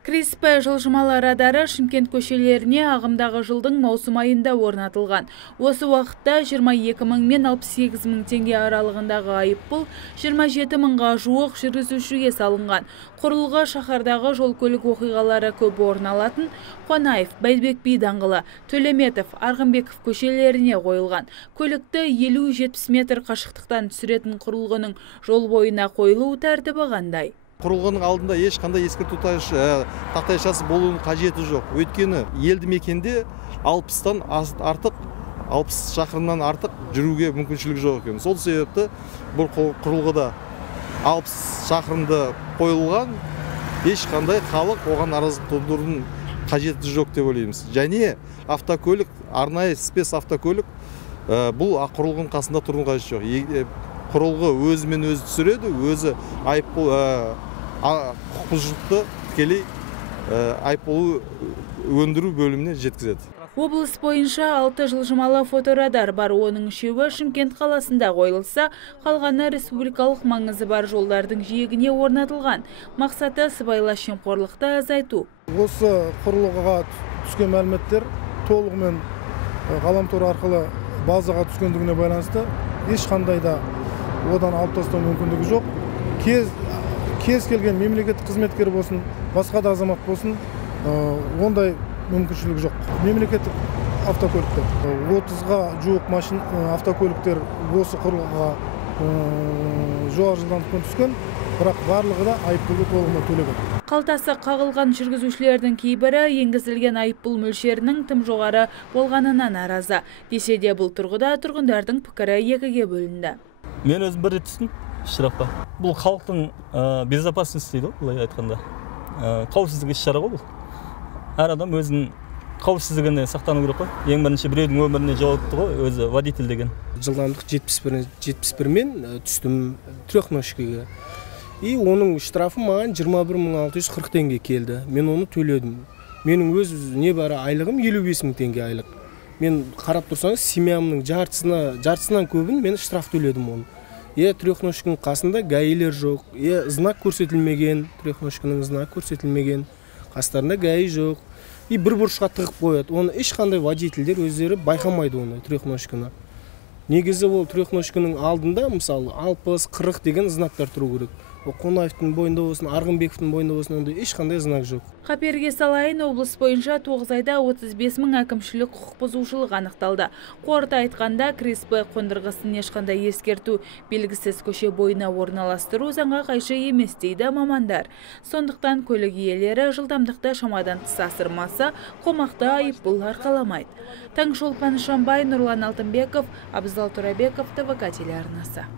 Криспе жылжымалы радары Шымкент көшелеріне ағымдағы жылдың маусым айында орнатылған. Осы уақытта 22 мың мен 68 мың теңге аралығындағы айыппұл 27 мыңға жуық жүргізушіге салынған. Құрылғы шаһардағы жол көлік оқиғалары көп орын алатын Қонаев, Бәйдібек би даңғылы, Төлеметов, Арғынбеков көшелеріне қойылған. Көлікті 50-70 метр қашықтықтан түсіретін құрылғының жол бойына қойылу тәртібі қандай? Құрылғының алдында ешқандай ескерту тақтайшасы болуының қажеті жоқ. Өйткені елді мекенде 60-тан артық, 60 шақырымнан артық жүруге мүмкіншілік жоқ екен. Сол себепті бұл құрылғыда 60 шақырымда қойылған, ешқандай халық оған наразылық тудырудың қажеті жоқ деп ойлаймыз. Және автокөлік, арнайы спец автокөлік бұл құрылғының қасында тұрудың қажеті жоқ. Құрылғы өзімен өзі түсіреді, өзі айыппұл құқық бұзушылықты тікелей айыппұл өндіру бөліміне жеткізеді. Облыс бойынша 6 жылжымалы фоторадар бар, оның 3-і Шымкент қаласында қойылса, қалғаны республикалық маңызы бар жолдардың жиегіне орнатылған. Мақсаты сыбайлас жемқорлықты азайту. Осы құрылғыға түскен мәліметтер толығымен ғаламтор арқылы базаға түскендігіне байланысты ешқандай да одан алып тастау мүмкіндігі жоқ. Кез келген мемлекеттік қызметкер болсын, басқа да азамат болсын, ондай мүмкіншілік жоқ. Мемлекеттік автокөліктер 30-ға жуық автокөліктер осы құрылғыға жоғары жылдамдықпен түскен, бірақ барлығы да айыппұлды толығымен төлеген. Қалтасы қағылған жүргізушілердің кейбірі енгізілген айыппұл мөлшерінің тым жоғары болғанына наразы. Десе де бұл тұрғыда тұрғындардың пікірі екіге бөлінді. Мен өзім бір рет түстім шыраққа. Бұл халықтың безопасности дейді, былай айтқанда. Қауіпсіздік іс-шара ғой бұл. Әр адам өзінің қауіпсіздігіне сақтану керек қой. Ең бірінші біреудің өміріне жауапты ғой, өзі водитель деген. Жылдамдық 71 мен түстім трехножкаға. И оның штрафы маған 21.640 теңге келді. Мен оны төледім. Менің өз небәрі айлығым 55 мың теңге айлық. Мен қарап тұрсаңыз, семьямның жартысынан көбін мен штраф төледім оны. Трехножканың қасында гаилер жоқ, знак көрсетілмеген, трехножканың знак көрсетілмеген, қастарында гаи жоқ. И бір бұрышқа тығып қояды. Оны ешқандай водительдер өздері байқамайды оны трехножканы. Негізі ол трехножканың алдында, мысалы, 60-40 деген знактар тұру керек. Қонаевтың бойында болсын, Арғынбековтың бойында болсын, онда ешқандай знак жоқ. Қаперге салайын, облыс бойынша 9 айда 35 мың әкімшілік құқық бұзушылық анықталды. Қорыта айтқанда, Криспе қондырғысын ешқандай ескерту белгісіз көше бойына орналастыру заңға қайшы емес дейді мамандар. Сондықтан көлік иелері жылдамдықты шамадан тыс асырмаса, қомақты айыппұл арқаламайды. Таңшолпан Шамбай, Нұрлан Алтынбеков, Абзал Турабеков, ТВК телеарнасы.